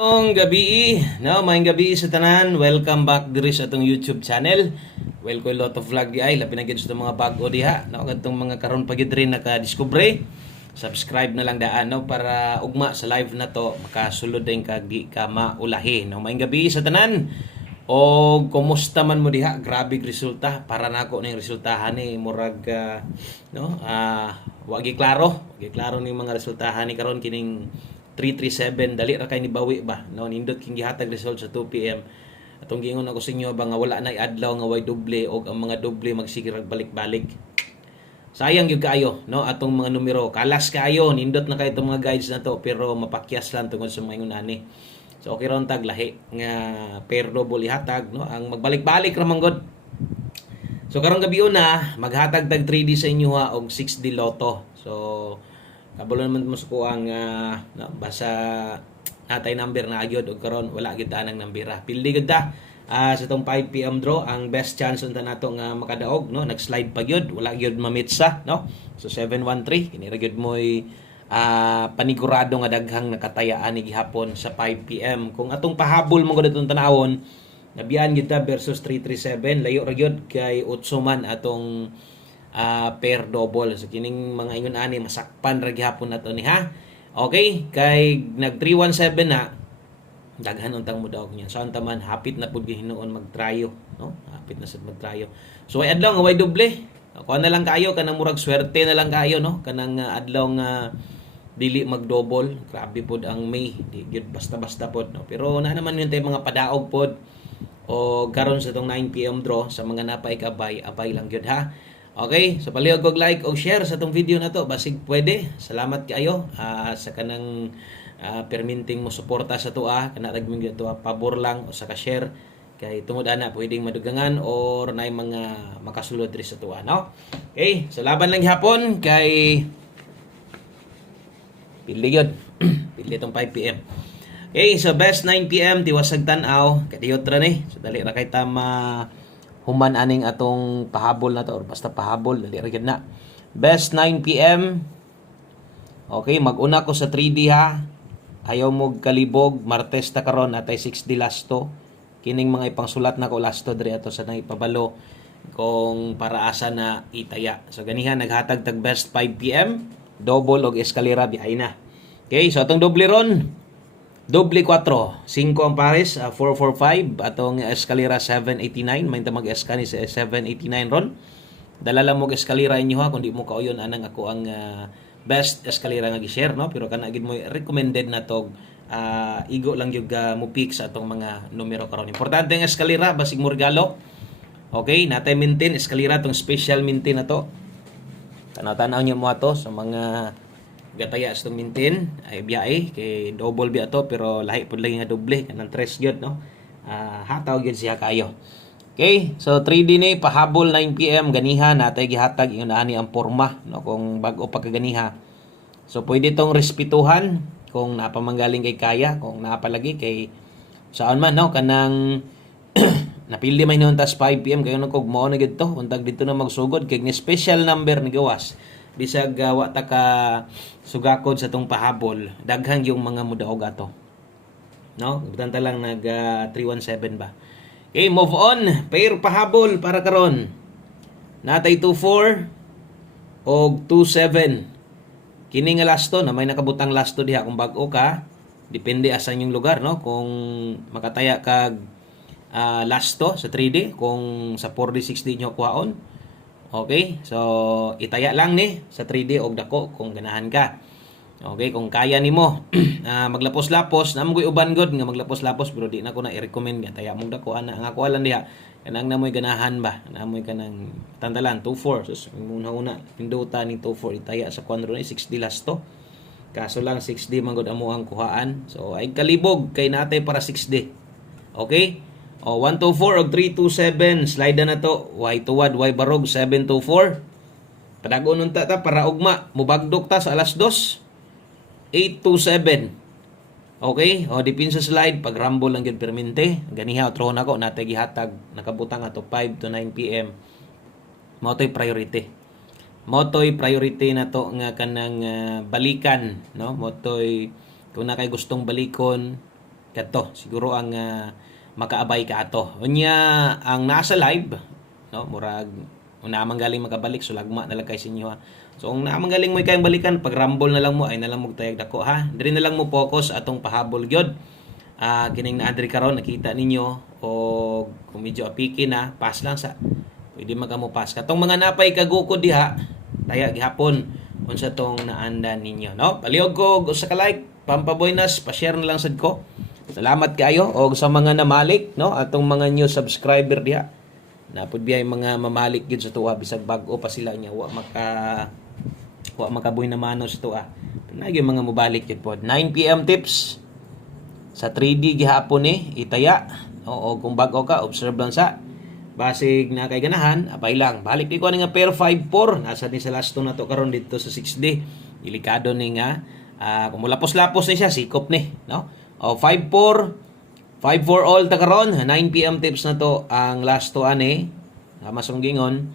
Ang gabi, no, maayong gabi sa tanan. Welcome back diri sa atong YouTube channel. Welcome lot of vlog di ay labi na gid sa mga bago diha, no, kadtong mga karon pa gid rin naka-discover. Subscribe na lang daan, no, para ugma sa live na to makasulod din kag di ka maulahi, no. Maayong gabi sa tanan. O kumusta man mo diha? Grabe resulta para nako ning resultahan ni murag no, wagi klaro, ni mga resultahan ni karon kining 337 dali ra kay ni bawi ba no, nindot king gihatag result sa 2 PM. Atong giingon ako sa inyo ba nga wala nay adlaw nga way doble og ang mga doble magsige balik-balik. Sayang gyud kaayo, no, atong mga numero kalas kaayo nindot na kay itong mga guides na to pero mapakyas lang tungod sa mga ingon ani. So okay ron tag lahi nga pair double ihatag, no, ang magbalik-balik ra man gud. So karong gabi na maghatag tag 3D sa inyo ha og 6D Lotto. So kabalo naman mo sa kuang basa natay number na agyod og karon wala gid anang nambira. Pildi gud ta sa tong 5 PM draw ang best chance unta nato nga makadaog, no, nag-slide pa gyud wala gyud mamitsa, no. So 713 kini ra gyud moy panigurado nga daghang nakatayaan ni gihapon sa 5 PM. Kung atong pahabol mo gud atong tanawon nabiyan gyud ta versus 337 layo ra gyud kay Utsuman atong pair double. So kining mga ingon ani masakpan ra gihapon nato ni ha. Okay, kay nag 317 na daghan untang mo daog niya. So anta man hapit na pud gihinuon magtrayo, no? Hapit na sad magtrayo. So ay adlaw nga way doble. Kuha na lang kayo kanang murag swerte na lang kayo, no? Kanang adlaw nga dili mag-double. Grabe pod ang May. Di gyud basta-basta pod, no? Pero na naman yun tay mga padaog pod o karon sa tong 9 PM draw sa mga napay kabay, abay lang gyud ha. Okay, so palihog og like og share sa tong video na to basig pwede. Salamat kayo sa kanang perminting mo suporta sa tuwa kana ragming to pabor lang o sa ka-share kay tungod ana pwedeng madugangan or nay mga makasulod diri sa tuwa, no. Okay, so laban lang gihapon kay pili gyud pili tong 5 PM. Okay, so best 9 PM tiwasag tan-aw kadiyot ra ni. So dali ra kay tama human aning atong pahabol na to or basta pahabol dali ra gyud na. Best 9 PM. Okay, mag-una ko sa 3D ha. Ayaw mo kalibog Martes ta karon atay 6D lasto. Kining mga ipangsulat na ko lasto diri ato sa naipabalo kung para asa na itaya. So ganihan naghatag tag best 5 PM, double og eskalera bihay na. Okay, so atong doble ron. Doble 4, 5 ang pares, 445, atong eskalera 789, may tamag eskani sa 789 ron. Dalala mo eskalera inyo ha, kundi mo kauyon anang ako ang best eskalera nga gi-share, no? Pero kana gid mo recommended na tog igo lang yung mo pick sa atong mga numero karon. Importante ang eskalera, basig mo regalo. Okay, natay maintain eskalera tong special maintain na to. Tanaw-tanaw niyo mo ato sa mga gataya sa maintain ay biyae kay double biya to pero lahi pud lagi nga doble kanang 3 gyud, no. Hataw gyud siya kayo. Okay, so 3D ni pahabol 9 PM ganiha natay gihatag ingon ani ang porma, no, kung bag-o pa kaganiha. So pwede tong respetuhan kung napamanggaling kay kaya, kung napalagi kay saan man, no, kanang napildi man hinuon tas 5 PM kayo nang kog mao na gid to untag dito na magsugod kay ni special number ni gawas bisag wa ta ka sugakod sa tong pahabol daghang yung mga mudaog ato, no. Butanta lang nag 317 ba. Okay, move on. Pair pahabol para karon natay 24 og 27. Kini nga lasto na may nakabutang lasto diha kung bag-o ka depende asan yung lugar, no, kung makataya kag lasto sa 3D kung sa 4D 6D nyo kuhaon. Okay, so itaya lang ni sa 3D og dako kung ganahan ka. Okay, kung kaya nimo maglapos-lapos na mo uban god nga maglapos-lapos pero di na ko na i-recommend nga taya mong dako ana ang ako alam diha kanang namoy ganahan ba namoy kanang tandalan 24 sus una pinduta ni 24 itaya sa kwadro ni 6D lasto. Kaso lang 6D man gud amo ang kuhaan. So ay kalibog kay natay para 6D. Okay? O 124 og 327 slide na to y tuwad y barog 724 padagon unta ta para ugma mubagdok ta sa alas 2 827. Okay, o dipin sa slide pag rumble lang gyud permente ganiha otro nako natay gihatag nakabutang ato 5 to 9 PM mao toy priority na to nga kanang balikan, no, mo toy kung na kay gustong balikon kadto siguro ang makaabay ka ato unya ang nasa live no murag una galing makabalik so lagma na lang kay sa inyo ha. So kung naman galing mo kayong balikan pag rumble na lang mo ay na lang mo tayag dako ha. Diri na lang mo focus atong pahabol gyud. Kining na Andre karon nakita ninyo o kung medyo apiki na pass lang sa pwede magamo pass katong mga napay kagukod diha taya gihapon unsa tong naandan ninyo no. Palihog ko usa ka like pampaboynas pa-share na lang sad ko. Salamat kayo og sa mga namalik no atong mga new subscriber diha. Napud biyay mga mamalik gyud sa tuwa bisag bag-o pa sila nya wa makabuy na mano sa tuwa. Na gyud mga mobalik gyud pod. 9 PM tips sa 3D gihapon ni itaya. Oo kung bag-o ka observe lang sa basig na kay ganahan apay lang. Balik di ko ni nga pair 5-4 nasa ni sa last na to karon dito sa 6D. Delikado ni nga kung lapos-lapos ni siya sikop ni no. O 5-4 5-4 all ta karon 9 PM tips na to ang last to ani masong gingon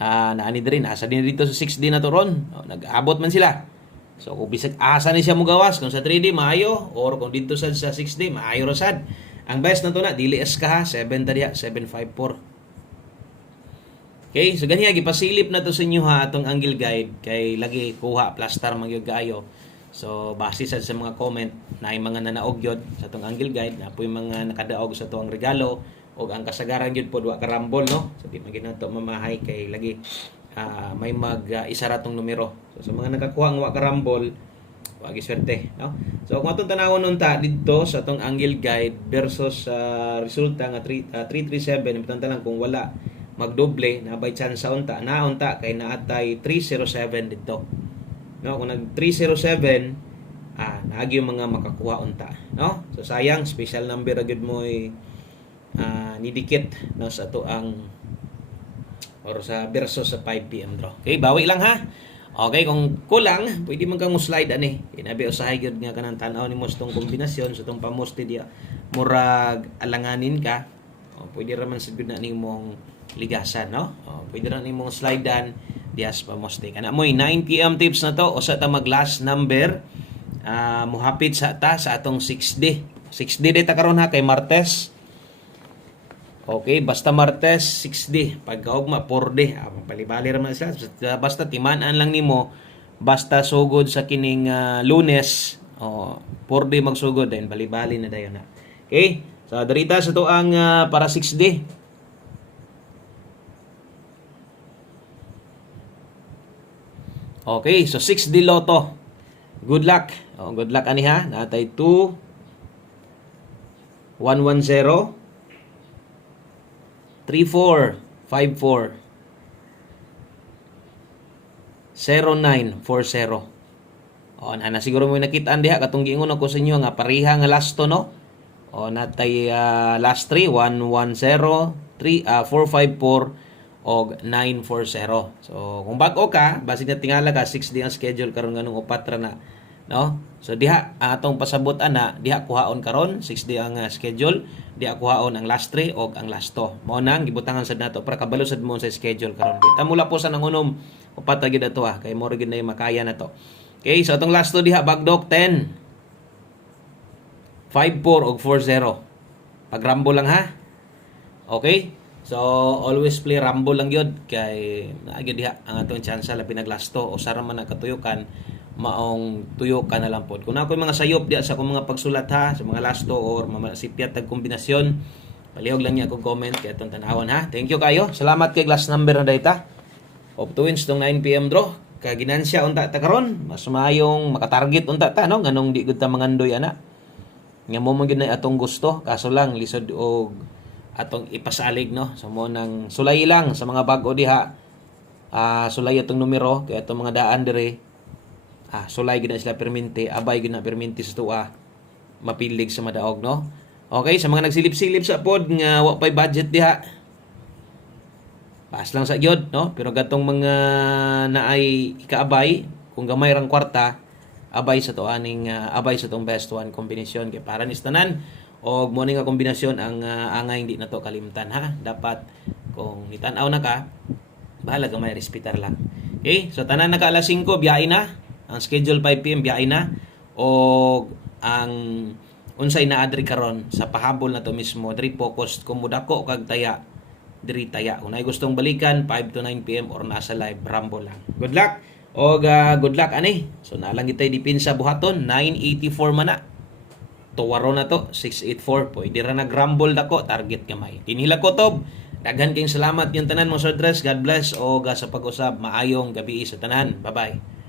naani diri asa din dito sa 6D na to ron nag-abot man sila so kung bisag asa ni siya mogawas kung sa 3D maayo or kung dito sa 6D maayo ra sad ang best na to na dili es ka ha 7 ta diha 754 okay so ganiya gipasilip na to sa inyo ha atong angle guide kay lagi kuha plaster man gyud kaayo. So, base sa mga comment na yung mga nanaog yun sa itong angle guide, na po yung mga nakadaog sa itong regalo, o ang kasagaran yun po, wa karambol, no? So, di magin nato mamahay kay lagi may mag-isara tong numero. So, sa mga nakakuha ang wa karambol, wagi swerte, no? So, kung atong tanawon nun ta, dito sa itong angle guide versus resulta nga 337, importante lang kung wala magdoble, na by chance sa unta, naunta kay naatay 307 dito. No, kung nag 307 naagi yung mga makakuha unta no so sayang special number agad mo nidikit no sa to ang or sa versus sa 5 PM draw. Okay, bawi lang ha. Okay, kung kulang pwede man kang slide ani inabi usahay gyud nga kanang tan-aw nimo sa tong kombinasyon sa tong pamoste dia murag alanganin ka pwede ra man sigud na nimong ligasan no pwede ra nimong slidean dias pamoste kana moy 9 PM tips na to usa ta mag last number mohapit sa atong 6D data karon ha kay Martes. Okay, basta Martes 6D pagkaugma 4D palibali ra man sila basta timaan lang nimo basta sugod sa kining Lunes 4D magsugod din balibali na dayon na. Okay, so darita sa to ang para 6D. Okay, so 6D Lotto. Good luck. Good luck ani ha. Natay 2 110 34 54 0940. Na siguro mo nakitaan diha katong giingon ako sa inyo nga pareha nga last to no. Natay last 3 110 454 og 940. So kung bag-o ka, basig na tingala ka 6D ang schedule karon nganong upat ra na, no? So diha atong pasabot ana, diha kuhaon karon 6D ang schedule, diha kuhaon ang last 3 og ang last 2. Mao nang gibutangan sad nato para kabalo sad mo sa schedule karon. Di ta mula po sa nangunom upat ra gyud ato ha, kay mo ra gyud na makaya na to. Okay, so atong last 2 diha bagdok 10 54 og 40. Pag-rumble lang ha. Okay? So always play rumble lang yun kay naagyo diha ang atong tsansa labi naglasto o sara man nagkatuyukan maong tuyukan na lang pod. Kung ako'y mga sayop diha sa akong mga pagsulat ha sa mga lasto or mga sipyat tag kombinasyon palihog lang niya akong comment kay atong tan-awon ha. Thank you kayo. Salamat kay last number na data. Of twins tong 9 PM draw. Kay ginansya unta ta karon mas mayong makatarget unta ta no nganong di gud ta mangandoy ana. Nga mo man gid na atong gusto kaso lang lisod og atong ipasalig no so mo nang sulay lang sa mga bag-o diha sulay atong numero kay atong mga daan dire sulay gid na sila perminti abay gid na perminti sa tuwa mapilig sa madaog no. Okay, sa mga nagsilip-silip sa pod nga wa pay budget diha paas lang sa gyud no pero gatong mga naay ikaabay kung gamay rang kwarta abay sa to aning abay sa tong best one combination kay para ni tanan og mo nga kombinasyon ang angay hindi na to kalimtan ha. Dapat kung nitan-aw na ka, bahala ka may respetar lang. Okay? So tanan naka alas 5 biyahe na. Ang schedule 5 PM biyahe na. Og ang unsay naadri karon sa pahabol na to mismo, diri focused kung mudako kag taya, diri taya. Kung ay gustong balikan 5 to 9 PM or nasa live rambo lang. Good luck. O good luck ani. So nalang gitay dipinsa buhaton 984 man na. Tuwaro na to 684. Pwede ra nag-rumble dako target gamay. Dinhila ko tob. Daghan kayong salamat yung tanan mo Sir Tres. God bless o sa pag-usab maayong gabi sa tanan. Bye-bye.